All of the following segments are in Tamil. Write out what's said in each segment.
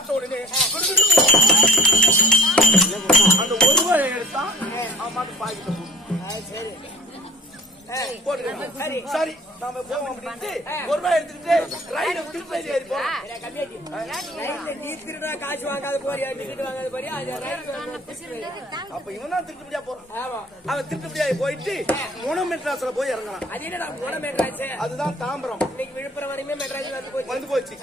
பார்த்த உடனே அந்த ஒரு ரூபாய் எடுத்தா அம்மாக்கு பாக்கிட்ட சரி சரி நாம போவோம் அப்படின்ட்டு ஒரு ரூபாய் எடுத்துக்கிட்டு ரயில திருப்பதி ஏறி போறோம். நீ திருடா காசு வாங்காத போறியா டிக்கெட் வாங்காத போறியா அப்ப இவன் தான் திருப்பதியா போறான். அவன் திருப்பதியா போயிட்டு மெட்ராஸ்ல போய் இறங்கலாம். அது என்னடா மெட்ராஸ்? அதுதான் தாம்பரம். இன்னைக்கு விழுப்புரம் வரையுமே மெட்ராஸ் வந்து போச்சு.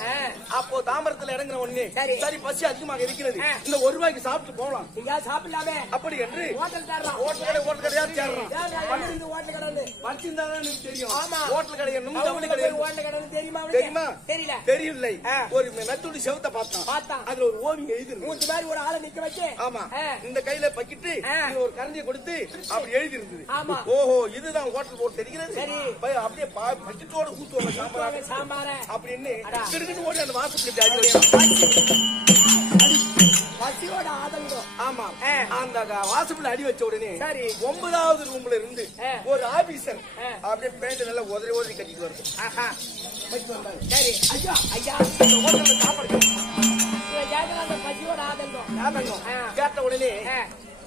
அப்போ தாம்பரத்துல இறங்குற உடனே சரி பசி அதிகமாக இருக்கிறது, இந்த ஒரு ரூபாய்க்கு சாப்பிட்டு போகலாம். சாப்பிடலாமே அப்படி என்று ஹோட்டல் கடையா சேர்றான். தெரியும் ஹோட்டல் கடை தெரியுமா? தெரியல. ஒரு மெத்தோடு செவத்தை பார்த்தான். அதுல ஒரு ஓவியம் எழுதி மாதிரி ஒரு ஆளை நிக்க வச்சு ஆமா இந்த கையில பக்கிட்டு ஒரு கரண்டியை கொடுத்து அப்படி எழுதி இருந்தது. ஓஹோ இதுதான் ஹோட்டல் போட்டு தெரிகிறது. அப்படியே பக்கெட்டோட ஊத்துவாங்க சாம்பார அப்படின்னு ஓடி அந்த வாசலுக்கு பசியோட ஆதங்கம். ஆமா அந்த வாசப்புல அடி வச்ச உடனே 9வது ரூம்ல இருந்து ஒரு ஆபீசர் அப்படியே பேண்ட் நல்லா உதறி கட்டிட்டு வருது. சரி ஐயா ஐயா சாப்பாடு பசியோட ஆதங்கம் கேட்ட உடனே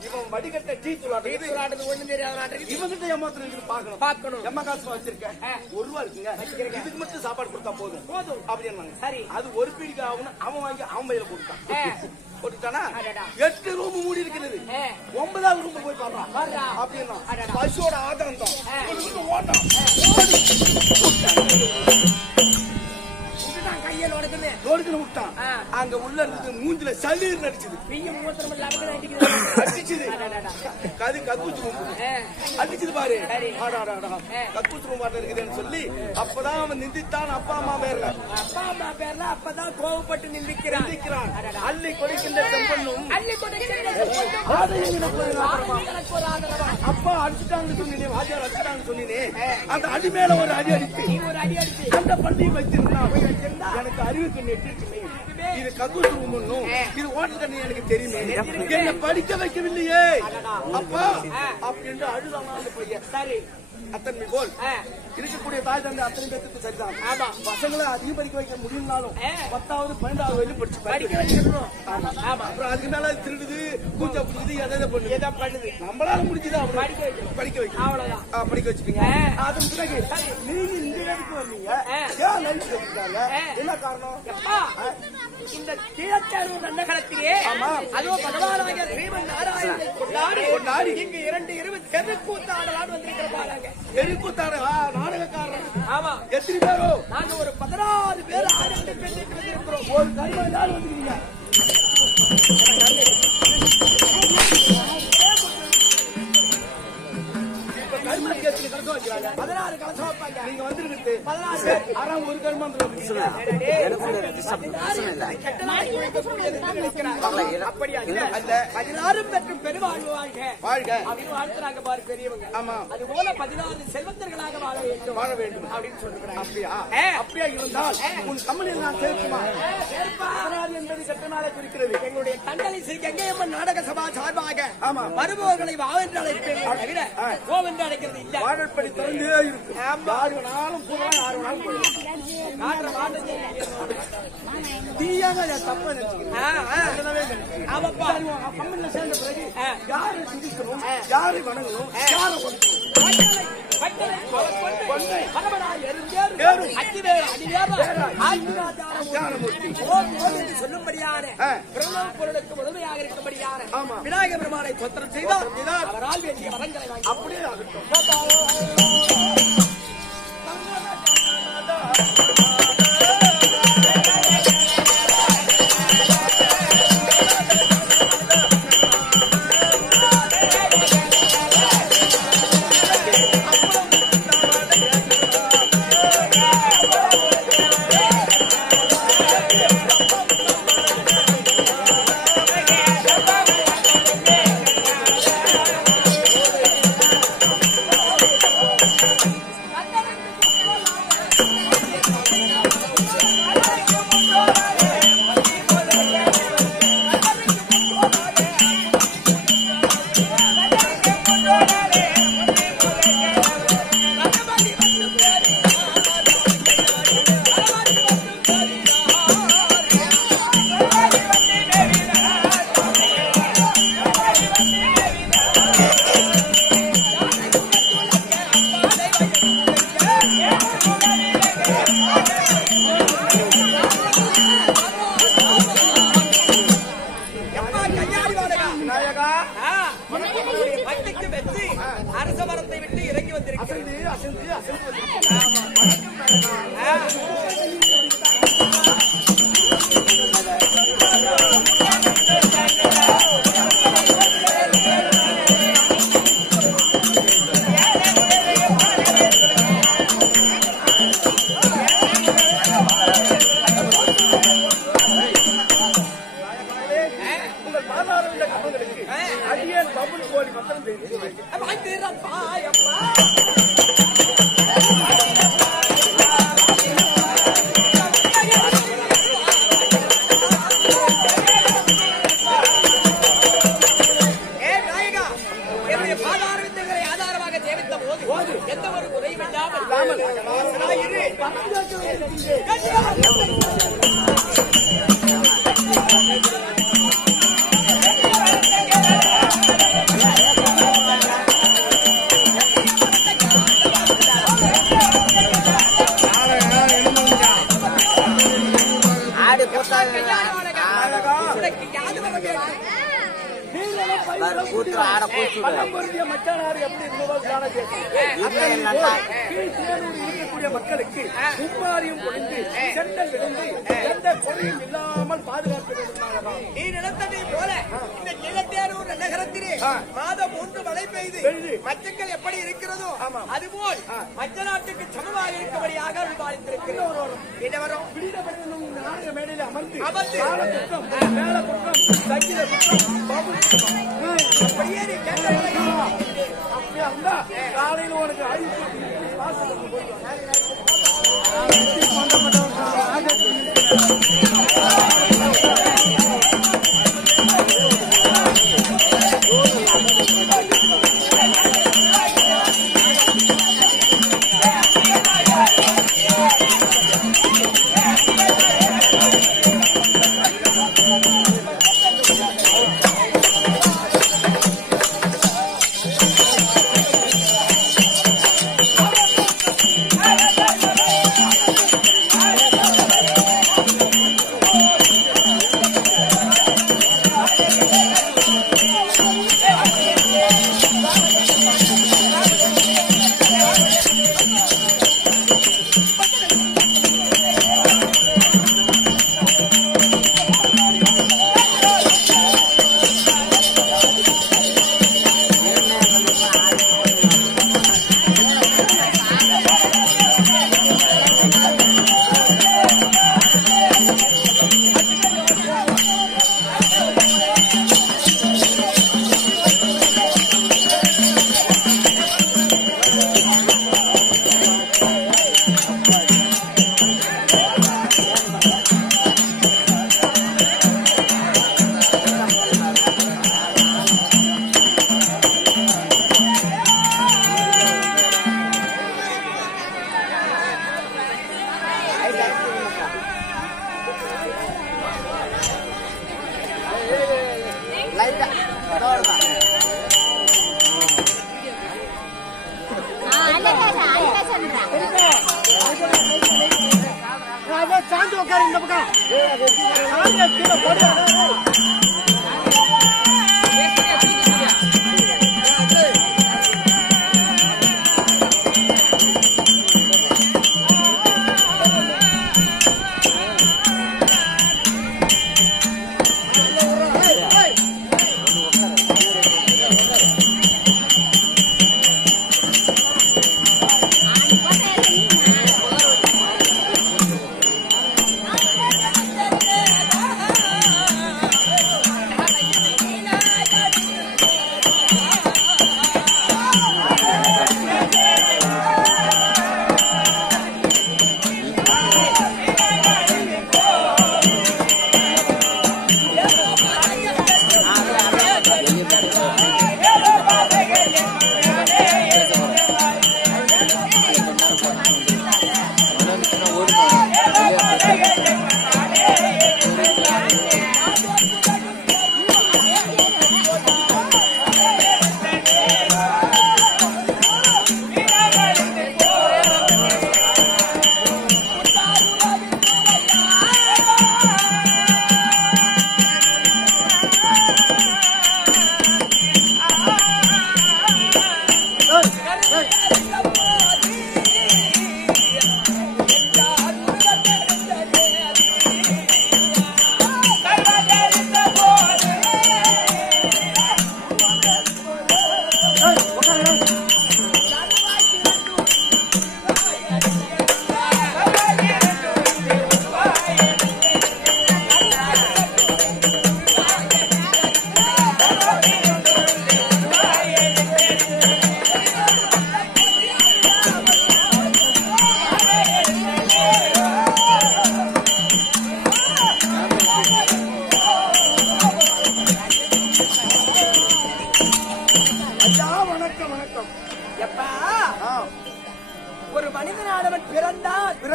இவன் வடிகட்ட டீ தூளாடுறது ஒண்ணு தெரியாது. இவங்கிட்ட ஏமாத்துறது பாக்கணும். எம்மா காசு வச்சிருக்கேன் ஒரு ரூபா இருக்குங்க, இதுக்கு மட்டும் சாப்பாடு கொடுத்தா போதும் அப்படின்னு. சரி அது ஒரு பீடிக்கு ஆகணும். அவன் வாங்கி அவன் பையில போட்டுட்டானா 8 ரூம் மூடி இருக்கிறது. 9வது ரூம் போய் பாடுறான் அப்படின்னா பசியோட ஆதங்கம் ஓட்டம் கையில் ஒடுக்குன்னு விட்டான். அங்க உள்ள இருந்து மூஞ்சில சளீர் அடிச்சது. அடிச்சது பாரு கக்கூசு மாட்ட இருக்குதுன்னு சொல்லி அப்பதான் அவன் நிந்தித்தான். அப்பா அம்மா பேர்ல அப்பதான் கோவப்பட்டு நிந்திக்கிறான். அள்ளி கொடுக்கின்ற செம்பண்ணும் அப்பா அடிச்சுட்டாங்கன்னு சொன்னீனே, வாத்தியார் அடிச்சுட்டாங்கன்னு சொன்னீனே, அந்த அடி மேல ஒரு அடி அடிச்சு அந்த பண்டிகை வச்சிருந்தான். எனக்கு அறிவுக்கு நெட்டிருக்குமே, இது கக்கூசு ரூம், இது ஓட்டல் தண்ணி எனக்கு தெரியுமே, என்ன படிக்க வைக்கவில்லையே அப்பா அப்படின்னு அழுதானா அந்த பையன். சரி அத்தனை போல் இருக்கக்கூடிய தாய் தந்தை அத்தனை பேருக்கு சரிதான். பசங்களை அதிகம் படிக்க வைக்க முடியும்னாலும் 10வது 12வது வரைக்கும் படிக்க வைக்கணும். அப்புறம் அதுக்கு மேல திருடுது பூஜை புடிக்குது எதை பண்ணுது. நம்மளால முடிஞ்சது படிக்க வைக்கணும். அவ்வளவுதான் படிக்க வச்சுக்கீங்க. அதன் பிறகு நீங்க இந்த இடத்துக்கு வந்தீங்க, ஏன் லைஃப் வச்சுட்டாங்க, என்ன காரணம்? இந்த கீழச்சாரு நன்னகலத்திலே அதுவும் பகவானாகிய ஸ்ரீமன் நாராயணனை கொண்டாடி இங்கு 2 தெருக்கூத்தாடலான்னு வந்திருக்கிற பாருங்க. தெருக்கூத்தாட நாடகக்காரர். ஆமா எத்தனை பேரோ? நாங்க ஒரு 16 பேர் ஆரம்பி பெண்ணுக்கு வந்திருக்கிறோம். ஒரு கைமாள் வந்துருக்கீங்க. நீங்க வந்துருக்கு 16 ஒரு கர்மம் அப்படி அல்ல. 16 பெற்று பெருவாழ்வு வாழ்க அப்படின்னு வாழ்த்துறாங்க பாரு பெரியவங்க. ஆமா அது போல 16 செல்வந்தர்களாக வாழ வேண்டும் அப்படின்னு சொல்லுறாங்க. அப்படியா இருந்தால் உன் கம்பெனியில் நான் சேர்க்குமா? என்பது சட்டனாலே குறிக்கிறது. எங்களுடைய தண்டனை கங்கையம்மன் நாடக சபா சார்பாக ஆமா வருபவர்களை வாவென்று அழைப்பேன் தவிர கோவென்று அழைக்கிறது இல்லை. வாழப்படி திறந்தே இருக்கு. யாரு வேணாலும் போகலாம், யாரு வேணாலும் போகலாம். தீயாக தப்ப கம்பெனியில சேர்ந்த பிறகு யாரை சிந்திக்கணும், யாரை வணங்கணும், யாரை சொல்லும்படியான பொருளுக்கு உதவியாக இருக்கும்படியான விநாயக பெருமானை சொத்திரம் செய்தார். அவரால் வேண்டிய வரங்களை அப்படியே அசைந்து அடியேன் பம்புல் கோடி மக்களும் ஆதாரமாக சேவித்த போது எந்த ஒரு குறையும் இல்லாமல் இருக்கக்கூடிய மக்களுக்கு மும்மாரியும் பொழிந்து செண்டல் விழுந்து எந்த குறையும் இல்லாமல் பாதுகாத்து நீ நினைத்ததை போல இந்த நிலத்தேரூர் நகரத்திலே மாதம் 3 மழை பெய்து மச்சங்கள் எப்படி இருக்கிறதோ அதுபோல் மச்ச நாட்டுக்கு சமமாக இருக்கும்படியாக பாதித்திருக்கிறோம். மேடையில் அமர்ந்து மேல குற்றம் சகித காலையில் உனக்கு சாந்து உட்காரு இந்த பக்கம்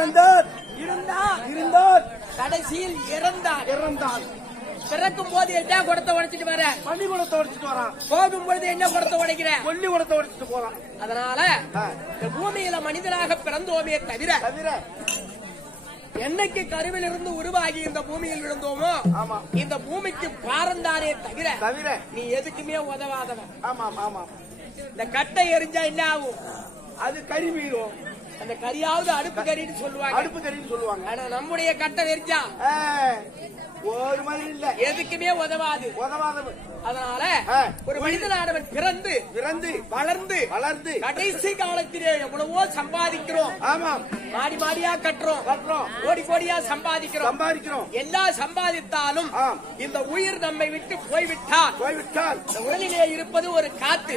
வாழ்ந்தார், இருந்தார், கடைசியில் இறந்தார். பிறக்கும் போது என்ன குடத்தை உடைச்சிட்டு வர? பள்ளி குடத்தை உடைச்சிட்டு வரான். போகும் பொழுது என்ன குடத்தை உடைக்கிற? கொல்லி குடத்தை உடைச்சிட்டு போறான். அதனால இந்த பூமியில மனிதனாக பிறந்தோமே தவிர என்னைக்கு கருவில் இருந்து உருவாகி இந்த பூமியில் விழுந்தோமோ இந்த பூமிக்கு பாரந்தானே தவிர நீ எதுக்குமே உதவாதவன். இந்த கட்டை எரிஞ்சா என்ன ஆகும்? அது கறி மீறும். அந்த கரியாவது அடுப்பு கறின்னு சொல்லுவாங்க. ஆனா நம்முடைய கட்டை எரிஞ்சா ஒரு மாதிரி இல்ல, எதுக்குமே உதவாது. அதனால ஒரு மனிதனானவன் பிறந்து வளர்ந்து கடைசி காலத்திலே எவ்வளவோ சம்பாதிக்கிறோம். மாடி மாடியா கட்டுறோம், கோடி கோடியா சம்பாதிக்கிறோம். எல்லாம் சம்பாதித்தாலும் இந்த உயிர் நம்மை விட்டு போய்விட்டால் இந்த உடலிலே இருப்பது ஒரு காத்து.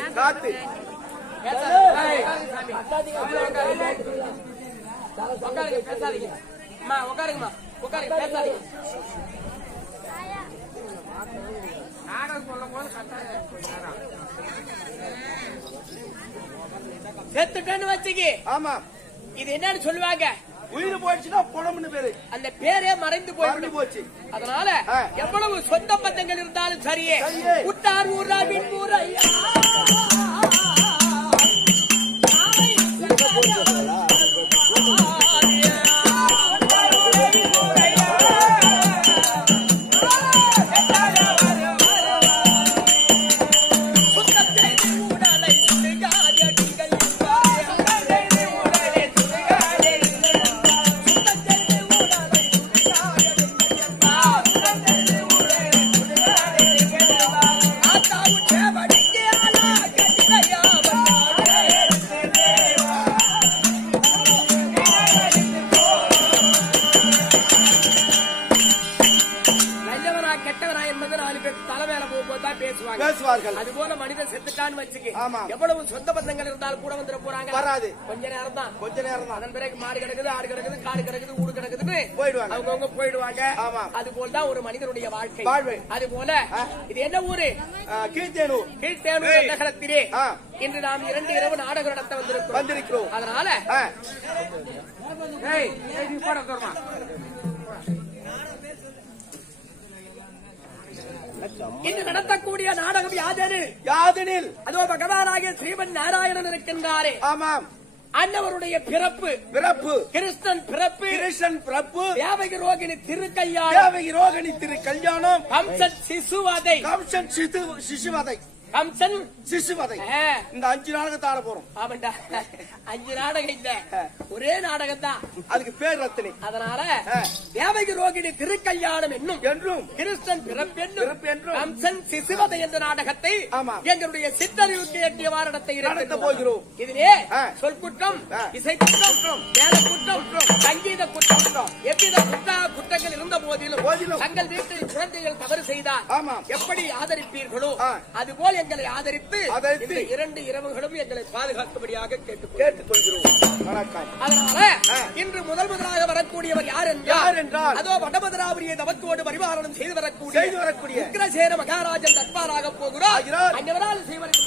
பேசாதீங்க, உட்காருங்கம்மா, உட்காருங்க, பேசாதீங்க. செத்துட்டேன்னு வச்சுக்கி. இது என்னன்னு சொல்லுவாங்க? உயிர் போயிடுச்சுன்னா புலம்னு பேரு. அந்த பேரே மறைந்து போச்சு. அதனால எவ்வளவு சொந்த பந்தங்கள் இருந்தாலும் சரியே, உட்டார் ஊரா பின் ஊரா பேசுவார்கள். அதுபோல மனிதன் செத்துட்டான்னு வச்சுக்க, எவ்வளவு சொந்த பந்தங்கள் இருந்தாலும் கூட வந்துட போறாங்க. வராது. கொஞ்ச நேரம் தான். அதன் பிறகு மாடு கிடக்குது, ஆடு கிடக்குது, காடு கிடக்குது, ஊடு கிடக்குதுன்னு போயிடுவாங்க. அவங்க போயிடுவாங்க. அதுபோல் தான் ஒரு மனிதனுடைய வாழ்க்கை. அதுபோல இது என்ன ஊரு? கீழ்த்தேனூர் நகரத்திலே இன்று நாம் 2 இரவு நாடகம் நடத்த வந்திருக்கிறோம். அதனால இன்று நடத்தக்கூடிய நாடகம் யாதெனில் அதோ பகவானாகிய ஸ்ரீமன் நாராயணன் இருக்கின்றாரே. ஆமாம். அன்னவருடைய பிறப்பு கிருஷ்ணன் பிறப்பு தேவகி ரோகிணி திருக்கல்யாணம் கம்சன் சிசுவதை இந்த 5 நாடகத்தை ஆட போறோம். ஆமாண்டா, 5 நாடகம் இல்ல, ஒரே நாடகம் தான். அதுக்கு பேர் ரத்தினி. அதனால தேவகி ரோகிணி திருக்கல்யாணம் என்றும் கிருஷ்ணன் பிறப்பு என்றும் கம்சன் சிசுவதை என்ற நாடகத்தை எங்களுடைய சித்தறிவுக்கு எட்டியவாறு நடத்த போகிறோம். இதிலே சொல்குற்றம், இசை குற்றம், வேத குற்றம், சங்கீத குற்றம், எவ்வித குற்றங்கள் இருந்த போதிலும் தங்கள் வீட்டில் குழந்தைகள் தவறு செய்தால் எப்படி ஆதரிப்பீர்களோ அதுபோல் எங்களை ஆதரித்து 2 இரவுகளும் எங்களை பாதுகாக்கும்படியாக கேட்டுக்கொள்கிறோம். அதனால இன்று முதலாக வரக்கூடியவர் யார் என்றால் அதோ வடமதுராபுரியை தவத்தோடு பரிபாலனம் செய்து வரக்கூடிய உக்கிரசேன மகாராஜன் தற்பாராக போகிறார். அங்கவரால் செய்வதற்கு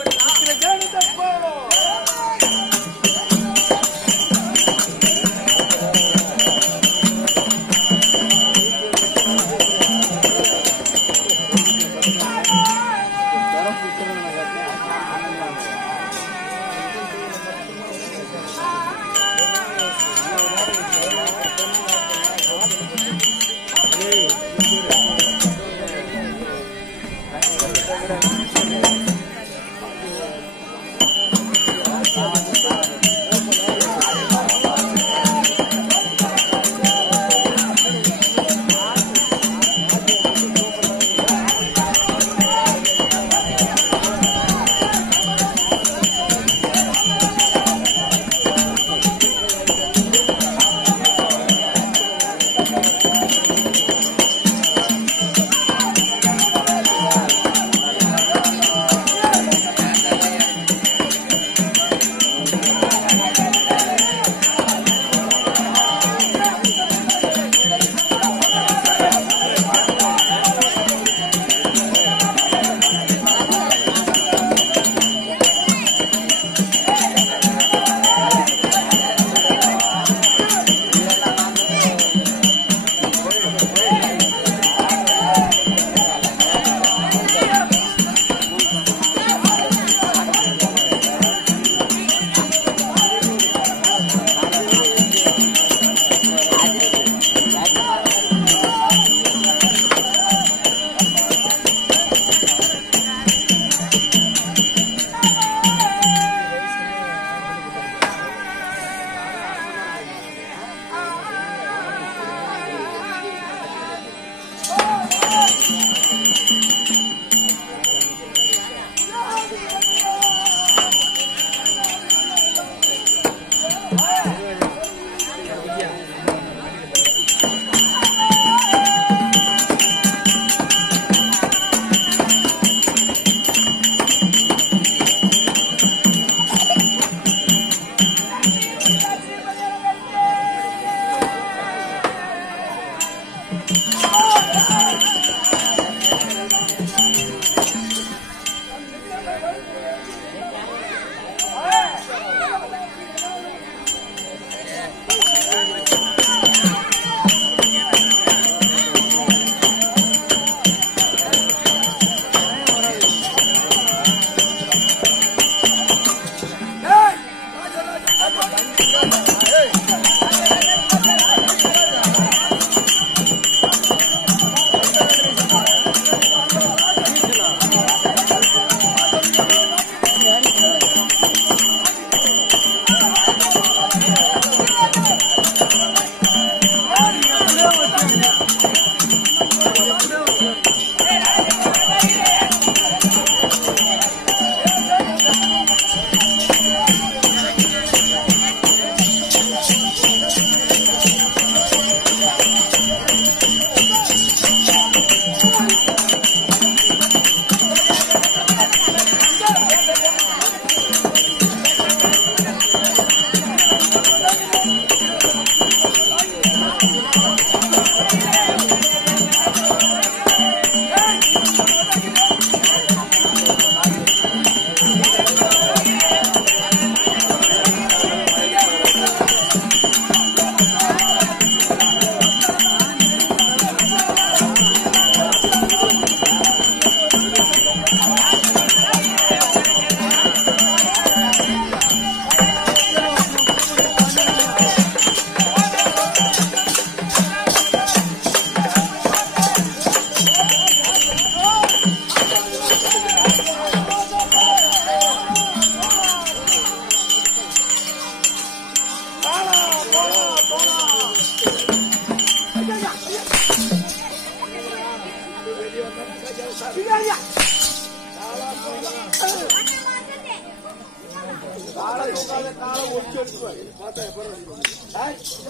வெளியே வந்தா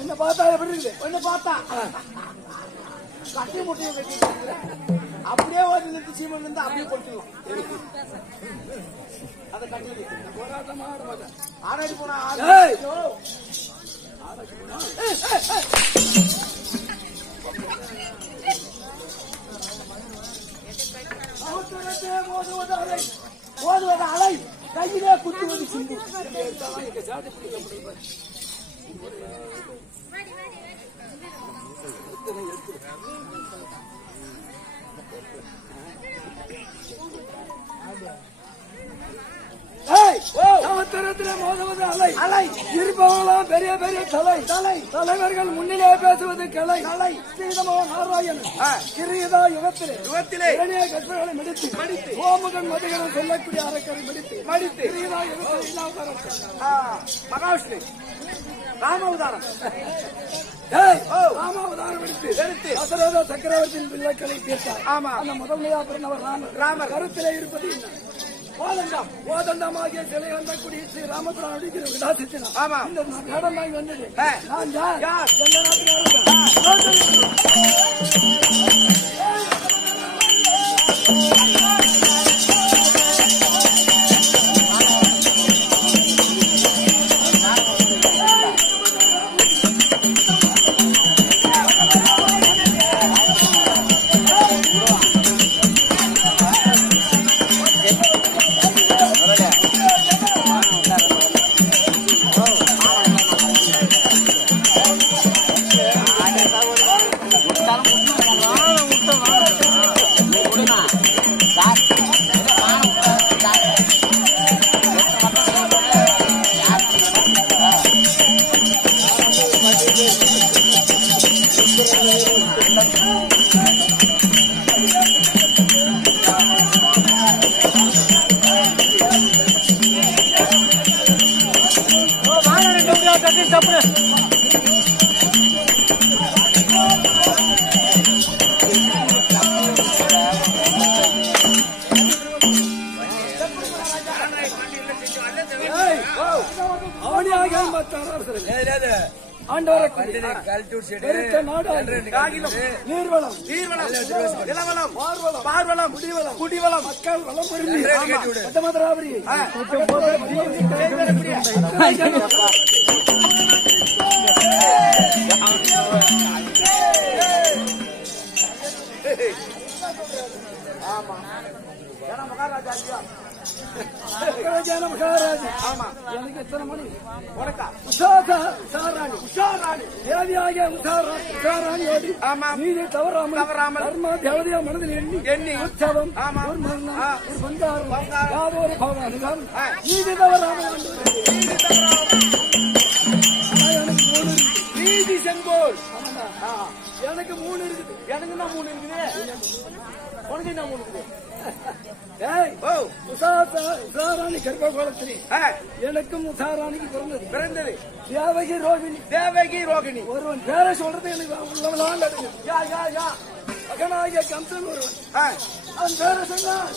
என்ன பார்த்தா எப்படி இருக்குது? ஒண்ணு பார்த்தா கட்டி முட்டையை கட்டி அப்படியே ஒரு நிறுத்தி சீமன் இருந்து அப்படியே கொடுத்துடலாம். அதை கட்டி போராட்டமா ஆட மாட்டேன். ஆடாடி போனா ஓதுவது அலை கையிலே குத்துவது சிந்து. சமுத்திரத்திலே மோதுவது அலை அலை இருப்பவர்களாம் பெரிய பெரிய தலை தலை தலைவர்கள் முன்னிலே பேசுவது கலை கலை ஸ்ரீதமோ நாராயணன் கிரீதா யுகத்திலே யுகத்திலே கற்பனை மடித்து மடித்து ஓமுகன் மதிகரம் சொல்லக்கூடிய அரக்கரை மடித்து மடித்து கிரீதா யுகத்திலே மகாவிஷ்ணு ராமாவதாரம் ராமாவதாரம் எடுத்து தசரத சக்கரவர்த்தியின் பிள்ளைகளை தீர்த்தார். ஆமா அந்த முதன்மையா பிறந்தவர் ராமர். ராமர் கருத்திலே இருப்பது என்ன? ஓதண்டம் ஓதண்டமாகிய சிலை வந்த குடி ஸ்ரீ ராமபுரம் அடிக்கிற விடாசித்தினா. ஆமா இந்த கடன் வாங்கி வந்தது நான் யார் நீர்வளம் நிலவளம் பார்வளம் குடிவளம் மக்கள் வளம் மதுராபுரி ஆமா மகாராஜா மகாராஜா. ஆமா எனக்கு எத்தனை மணி உனக்கா? உஷாராணி உஷாராணி தேவியாக உஷாராணியோடு நீதி தவறாமல் தர்ம தேவதையா மனதில் எண்ணி எண்ணி உற்சவம் ஒரு மரணம் ஒரு பந்தாரம் யாதொரு பவனம் நீதி தவறாமல் எனக்கு 3 நீதி செங்கோல். எனக்கு 3 இருக்குது. எனக்கு தான் 3 இருக்குது. உனக்கு என்ன 3 இருக்குது? உஷாராணி கர்ப்பகோலத்திலே எனக்கும் உஷாராணிக்கு பிறந்தது தேவகி ரோகிணி. ஒருவன் பேரை சொல்றது எனக்கு மகனாகிய கம்சன் ஒருவன் அவன் பேரை சொன்னான்